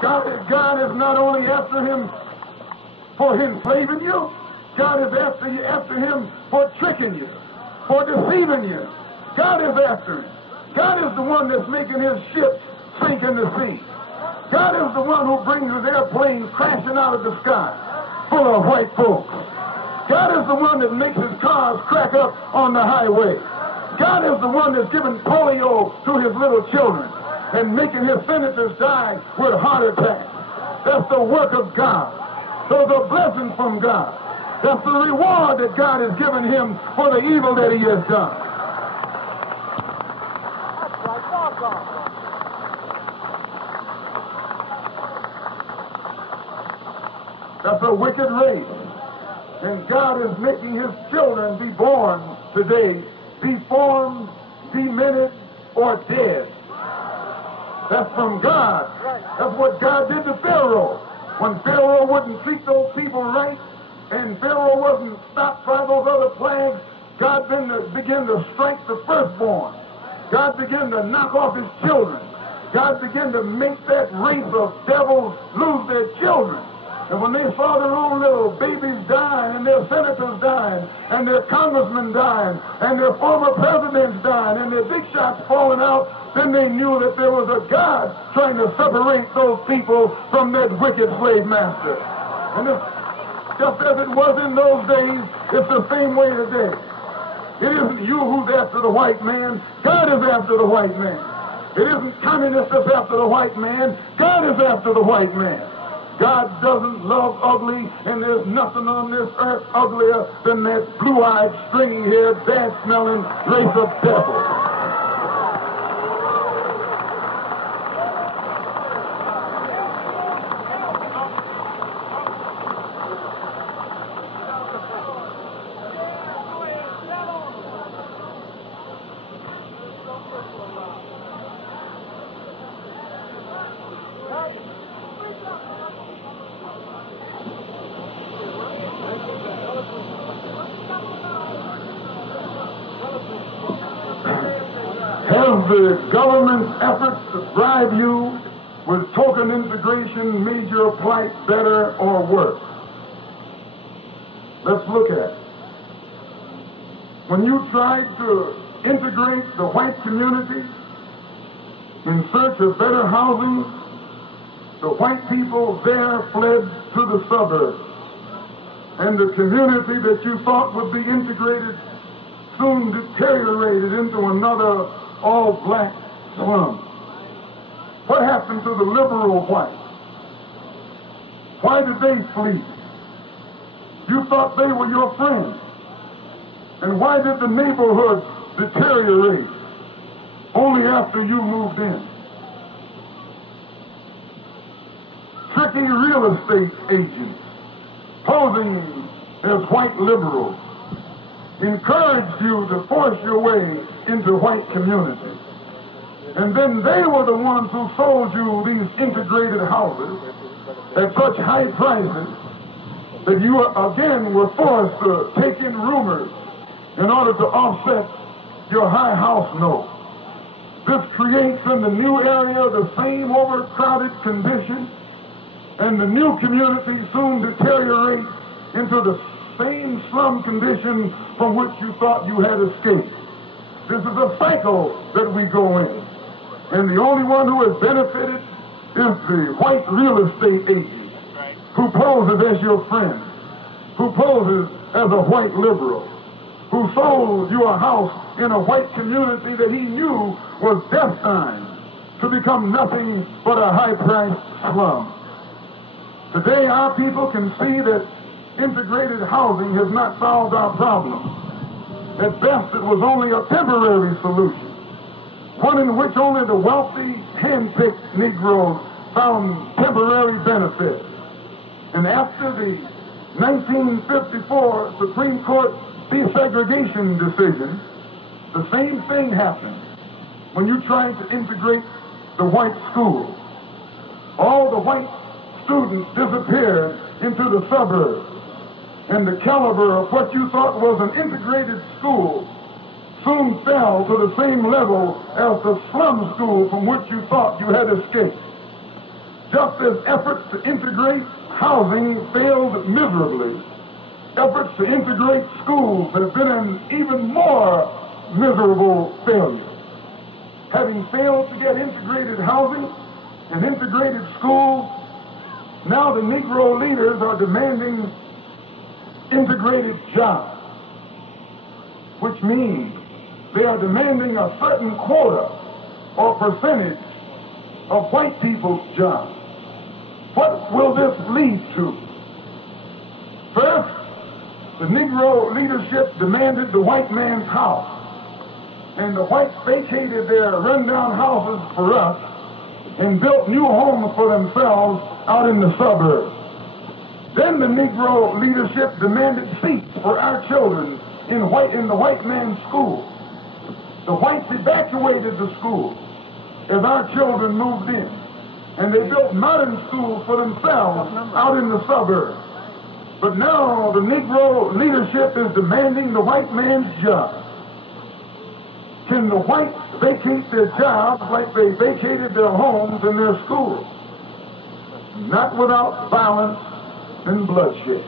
God is not only after him for enslaving you, God is after him for tricking you, for deceiving you. God is after him. God is the one that's making his ships sink in the sea. God is the one who brings his airplanes crashing out of the sky full of white folks. God is the one that makes his cars crack up on the highway. God is the one that's giving polio to his little children and making his senators die with heart attacks. That's the work of God. Those are blessings from God. That's the reward that God has given him for the evil that he has done. That's a wicked race. And God is making his children be born today, deformed, demented, or dead. That's from God. That's what God did to Pharaoh. When Pharaoh wouldn't treat those people right, and Pharaoh wasn't stopped by those other plagues, God then began to strike the firstborn. God began to knock off his children. God began to make that race of devils lose their children. And when they saw their own little babies dying, and their senators dying, and their congressmen dying, and their former presidents dying, and their big shots falling out, then they knew that there was a God trying to separate those people from that wicked slave master. And just as it was in those days, it's the same way today. It isn't you who's after the white man. God is after the white man. It isn't communists that's after the white man. God is after the white man. God doesn't love ugly, and there's nothing on this earth uglier than that blue-eyed, stringy-haired, bad-smelling race of devils. The government's efforts to bribe you with token integration made your plight better or worse? Let's look at it. When you tried to integrate the white community in search of better housing, the white people there fled to the suburbs. And the community that you thought would be integrated soon deteriorated into another all-black slum. What happened to the liberal whites? Why did they flee? You thought they were your friends. And why did the neighborhood deteriorate only after you moved in? Tricky real estate agents, posing as white liberals, encouraged you to force your way into white communities. And then they were the ones who sold you these integrated houses at such high prices that you again were forced to take in roomers in order to offset your high house note. This creates in the new area the same overcrowded condition, and the new community soon deteriorates into the same slum condition from which you thought you had escaped. This is a cycle that we go in. And the only one who has benefited is the white real estate agent who poses as your friend, who poses as a white liberal, who sold you a house in a white community that he knew was destined to become nothing but a high-priced slum. Today, our people can see that integrated housing has not solved our problem. At best, it was only a temporary solution, one in which only the wealthy, hand-picked Negroes found temporary benefit. And after the 1954 Supreme Court desegregation decision, the same thing happened when you tried to integrate the white schools. All the white students disappeared into the suburbs, and the caliber of what you thought was an integrated school soon fell to the same level as the slum school from which you thought you had escaped. Just as efforts to integrate housing failed miserably, efforts to integrate schools have been an even more miserable failure. Having failed to get integrated housing and integrated schools, now the Negro leaders are demanding integrated jobs, which means they are demanding a certain quota or percentage of white people's jobs. What will this lead to? First, the Negro leadership demanded the white man's house, and the whites vacated their rundown houses for us and built new homes for themselves out in the suburbs. Then the Negro leadership demanded seats for our children in the white man's school. The whites evacuated the schools as our children moved in, and they built modern schools for themselves out in the suburbs. But now the Negro leadership is demanding the white man's job. Can the whites vacate their jobs like they vacated their homes and their schools? Not without violence and bloodshed.